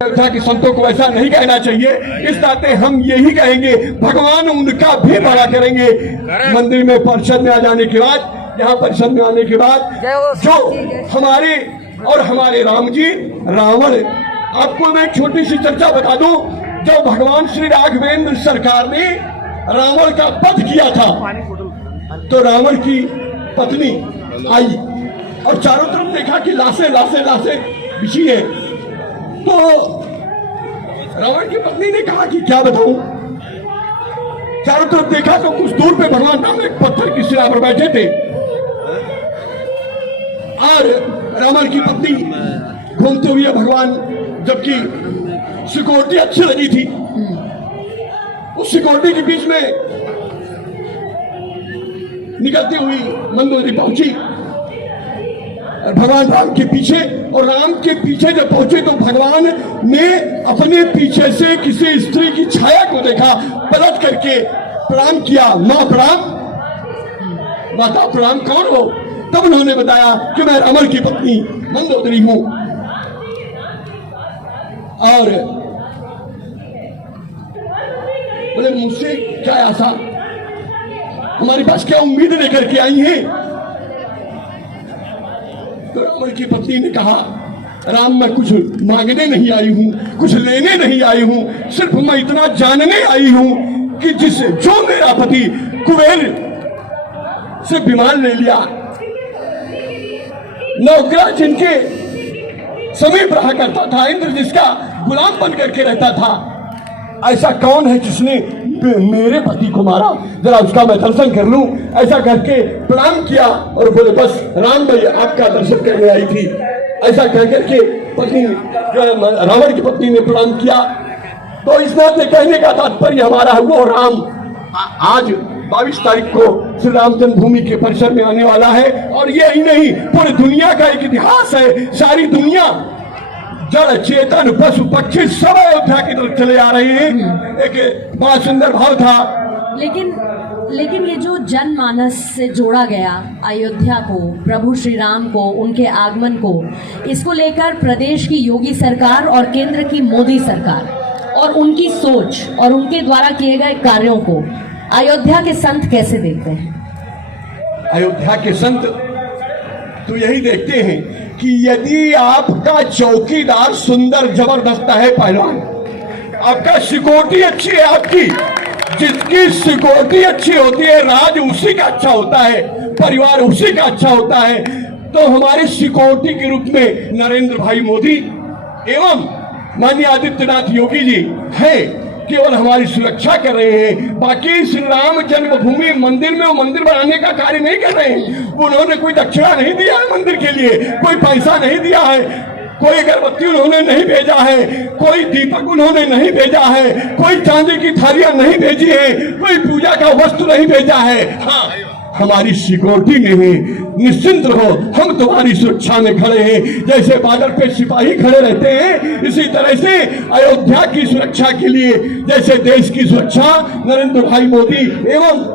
अयोध्या के संतों को ऐसा नहीं कहना चाहिए। इस नाते हम यही कहेंगे, भगवान उनका भी बड़ा करेंगे। मंदिर में परिषद में आ जाने के बाद, यहाँ परिषद में आने के बाद जो हमारे और हमारे राम जी रावण, आपको मैं एक छोटी सी चर्चा बता दूं। जब भगवान श्री राघवेंद्र सरकार ने रावण का वध किया था तो रावण की पत्नी आई और चारों तरफ देखा कि लाशें लाशें लाशें बिछी है। तो रावण की पत्नी ने कहा कि क्या बताऊं। चारों तरफ देखा तो कुछ दूर पे भगवान राम एक पत्थर की शिला पर बैठे थे और रावण की पत्नी घूमते हुए भगवान, जबकि सिक्योरिटी अच्छी लगी थी, उस सिक्योरिटी के बीच में निकलती हुई मंदोदरी पहुंची भगवान राम के पीछे। और राम के पीछे जब पहुंचे तो भगवान ने अपने पीछे से किसी स्त्री की छाया को देखा, पलट करके प्रणाम किया, मां प्रणाम, माता प्रणाम, कौन हो? तब उन्होंने बताया कि मैं रावण की पत्नी मंदोदरी हूं। और बोले मुझसे क्या आशा, हमारे पास क्या उम्मीद लेकर के आई हैं? तो रावण की पत्नी ने कहा, राम मैं कुछ मांगने नहीं आई हूं, कुछ लेने नहीं आई हूं, सिर्फ मैं इतना जानने आई हूं कि जो मेरा पति कुबेर से विमान ले लिया, नौकरा जिनके समीप रहा करता था, इंद्र जिसका गुलाम बन करके रहता था, ऐसा कौन है जिसने मेरे पति को मारा? जरा उसका मैं दर्शन कर लूं। ऐसा करके प्रणाम किया और बोले बस राम भाई आपका दर्शन करने आई थी। ऐसा कह करके पत्नी, रावण की पत्नी ने प्रणाम किया। तो इस नाते कहने का तात्पर्य हमारा है वो राम आज 22 तारीख को श्री राम जन्मभूमि के परिसर में आने वाला है। और ये ही नहीं, पूरी दुनिया का एक इतिहास है। सारी दुनिया, जड़ चेतन पशु पक्षी सब अयोध्या की तरफ चले आ रहे हैं। एक बड़ा सुंदर भाव था। लेकिन ये जो जनमानस से जोड़ा गया अयोध्या को, प्रभु श्री राम को, उनके आगमन को, इसको लेकर प्रदेश की योगी सरकार और केंद्र की मोदी सरकार और उनकी सोच और उनके द्वारा किए गए कार्यों को अयोध्या के संत कैसे देखते हैं? अयोध्या के संत तो यही देखते हैं कि यदि आपका चौकीदार सुंदर जबरदस्त है, पहलवान, आपका सिक्योरिटी अच्छी है, आपकी जिसकी सिक्योरिटी अच्छी होती है, राज उसी का अच्छा होता है, परिवार उसी का अच्छा होता है। तो हमारे सिक्योरिटी के रूप में नरेंद्र भाई मोदी एवं माननीय आदित्यनाथ योगी जी है, केवल हमारी सुरक्षा कर रहे हैं। बाकी श्री राम जन्मभूमि मंदिर में वो मंदिर बनाने का कार्य नहीं कर रहे हैं। उन्होंने कोई दक्षिणा नहीं दिया है मंदिर के लिए, कोई पैसा नहीं दिया है, कोई अगरबत्ती उन्होंने नहीं भेजा है, कोई दीपक उन्होंने नहीं भेजा है, कोई चांदी की थालियां नहीं भेजी है, कोई पूजा का वस्त्र नहीं भेजा है। हाँ, हमारी सिक्योरिटी में है, निश्चिंत रहो, हम तुम्हारी सुरक्षा में खड़े हैं। जैसे बॉर्डर पे सिपाही खड़े रहते हैं, इसी तरह से अयोध्या की सुरक्षा के लिए, जैसे देश की सुरक्षा नरेंद्र भाई मोदी एवं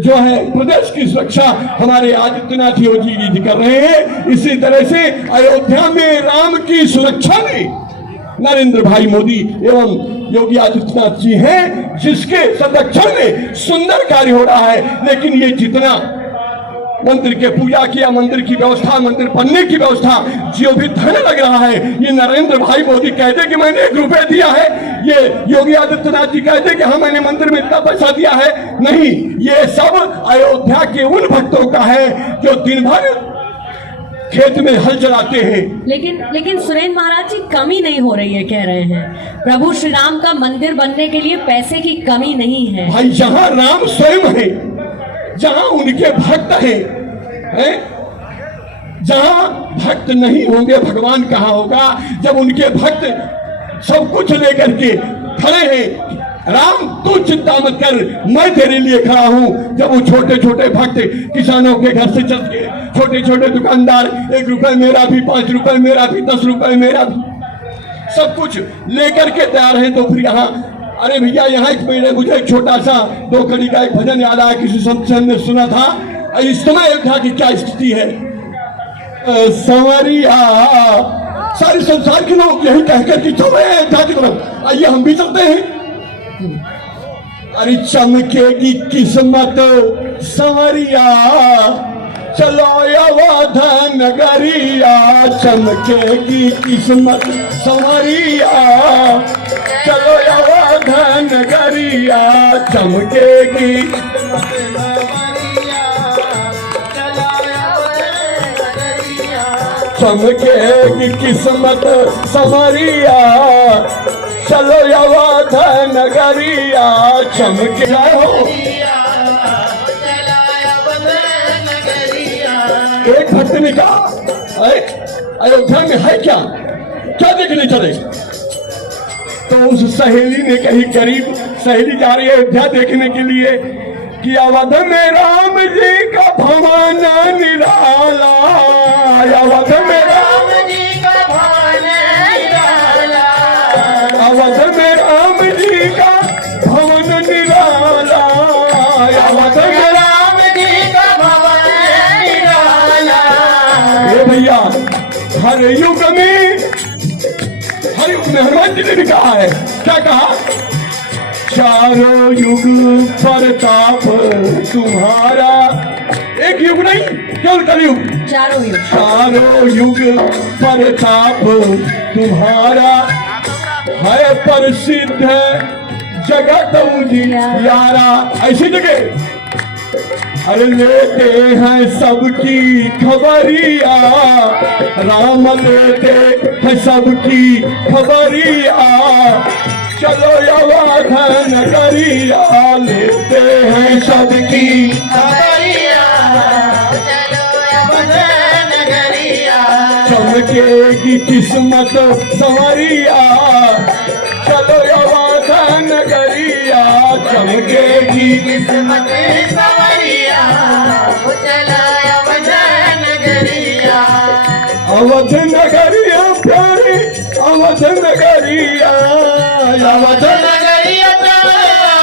जो है प्रदेश की सुरक्षा हमारे आदित्यनाथ योगी जी कर रहे हैं, इसी तरह से अयोध्या में राम की सुरक्षा में नरेंद्र भाई मोदी एवं योगी आदित्यनाथ जी हैं, जिसके संरक्षण में सुंदर कार्य हो रहा है। लेकिन ये जितना मंदिर के पूजा किया, मंदिर की व्यवस्था, मंदिर बनने की व्यवस्था, जो भी धन लग रहा है, ये नरेंद्र भाई मोदी कहते कि मैंने 1 रुपया दिया है, ये योगी आदित्यनाथ जी कहते कि हाँ मैंने मंदिर में इतना पैसा दिया है। नहीं, ये सब अयोध्या के उन भक्तों का है जो दिन भर खेत में हल चलाते हैं। लेकिन सुरेंद्र महाराज जी, कमी नहीं हो रही है, कह रहे हैं प्रभु श्री राम का मंदिर बनने के लिए पैसे की कमी नहीं है। भाई जहां राम स्वयं है, जहां उनके भक्त हैं, जहां भक्त नहीं होंगे भगवान कहां होगा? जब उनके भक्त सब कुछ लेकर के खड़े हैं, राम तू चिंता मत कर, मैं तेरे लिए खड़ा हूं। जब वो छोटे छोटे भक्त किसानों के घर से चल के, छोटे छोटे दुकानदार 1 रुपए मेरा भी, 5 रुपए मेरा भी, 10 रुपए मेरा भी, सब कुछ लेकर के तैयार है। तो फिर यहाँ, अरे भैया यहाँ एक महीने मुझे एक छोटा सा 2 कड़ी का एक भजन याद आया, किसी संत ने सुना था। इस समय अयोध्या की क्या स्थिति है? संवरिया सारे संसार के लोग यही कहकर कि चलो अयोध्या की तरफ, आइए हम भी चलते हैं। अरे चमकेगी किस्मत संवरिया, चलो अवध नगरिया, चमकेगी किस्मत संवरिया, चलो अवध नगरिया, चमकेगी चमकेगी किस्मत संवरिया, चलो अवध नगरिया, चमके जाओ। एक भक्त ने कहा, अयोध्या में है क्या, क्या देखने चले? तो उस सहेली ने कही, गरीब सहेली जा रही है अयोध्या देखने के लिए कि अवध में राम जी का भवन निराला, अवध में राम जी का भवन निराला, अवध में राम जी का भवन निराला, अवध में राम जी का भवन निराला। ये भैया हर युग में हनुमान जी ने भी कहा है, क्या कहा? चारों युग प्रताप तुम्हारा, एक युग नहीं केवल कलयुग, चारों युग प्रताप तुम्हारा, है प्रसिद्ध जगत उजियारा। ऐसी जगह अरे लेते हैं सबकी खबरिया, राम लेते हैं सबकी खबरिया, चलो अवध नगरिया, लेते हैं सबकी खबरिया, चलो अवध नगरिया, चमकेगी किस्मत संवरिया, चलो अवध नगरिया, चमकेगी किस्मत संवरिया, चलो अवध नगरिया, अवध नगरिया प्यारी, अवध नगरिया, अवध नगरिया,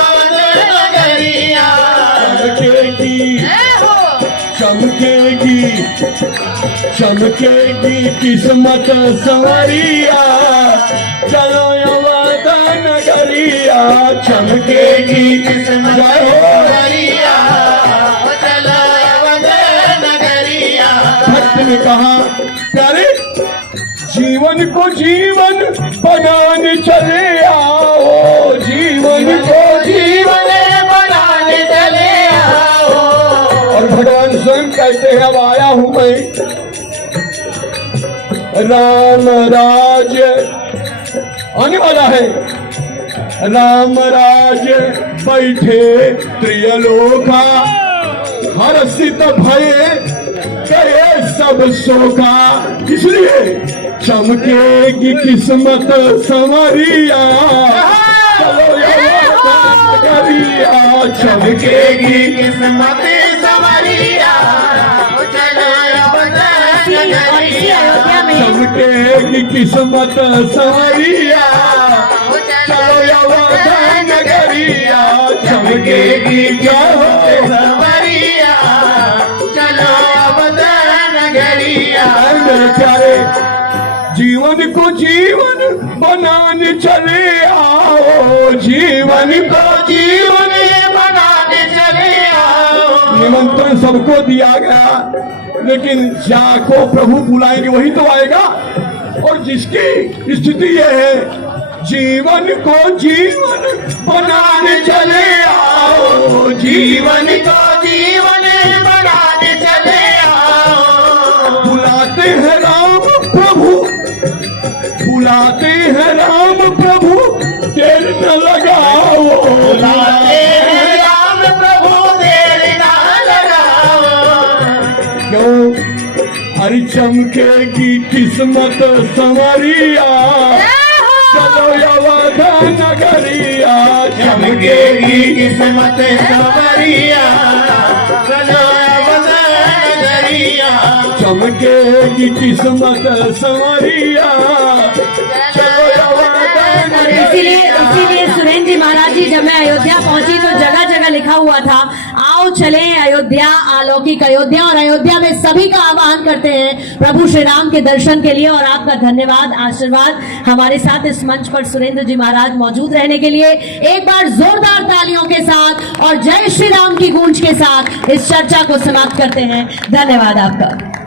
अवध नगरिया, चमकेगी चमकेगी चमकेगी किस्मत संवरिया, चलो अवध नगरिया, चमकेगी किस्मत संवरिया, चलो अवध नगरिया। भक्त ने कहा, प्यारे जीवन को जीवन बनाने चले आओ, जीवन को जीवन बनाने चले आओ। और भगवान स्वयं कहते हैं, अब आया हूं मैं, राम राज आने वाला है, राम राज बैठे त्रिलोका, हर्षित भय गए सब शोका। इसलिए चमकेगी किस्मत संवरिया, चलो अवध नगरिया, चमकेगी किस्मत संवरिया, चलो अवध नगरिया, चमकेगी किस्मत संवरिया, चलो अवध नगरिया, चमकेगी संवरिया, चलो अवध नगरिया। मेरे प्यारे जीवन को जीवन बनाने चले आओ, जीवन को जीवन बनाने चले आओ। निमंत्रण सबको दिया गया, लेकिन जाको प्रभु बुलाएंगे वही तो आएगा। और जिसकी स्थिति यह है, जीवन को जीवन बनाने चले आओ, जीवन को जीवन बनाने चले आओ। बुलाते हैं राम प्रभु, बुलाते हैं राम प्रभु, देर न लगाओ, बुलाते हैं राम प्रभु, देर न लगाओ। क्यों? हरि चमकेगी किस्मत संवरिया, चलो अवध नगरिया, चमकेगी किस्मत संवरिया, चलो अवध नगरिया, चमकेगी किस्मत संवरिया, चलो अवध नगरिया। इसीलिए सुरेंद्र जी महाराज जी, जब मैं अयोध्या पहुंची तो जगह जगह लिखा हुआ था, आओ चलें अयोध्या, अलौकिक अयोध्या, और अयोध्या में सभी का आह्वान करते हैं प्रभु श्री राम के दर्शन के लिए। और आपका धन्यवाद, आशीर्वाद हमारे साथ इस मंच पर सुरेंद्र जी महाराज मौजूद रहने के लिए। एक बार जोरदार तालियों के साथ और जय श्री राम की गूंज के साथ इस चर्चा को समाप्त करते हैं। धन्यवाद आपका।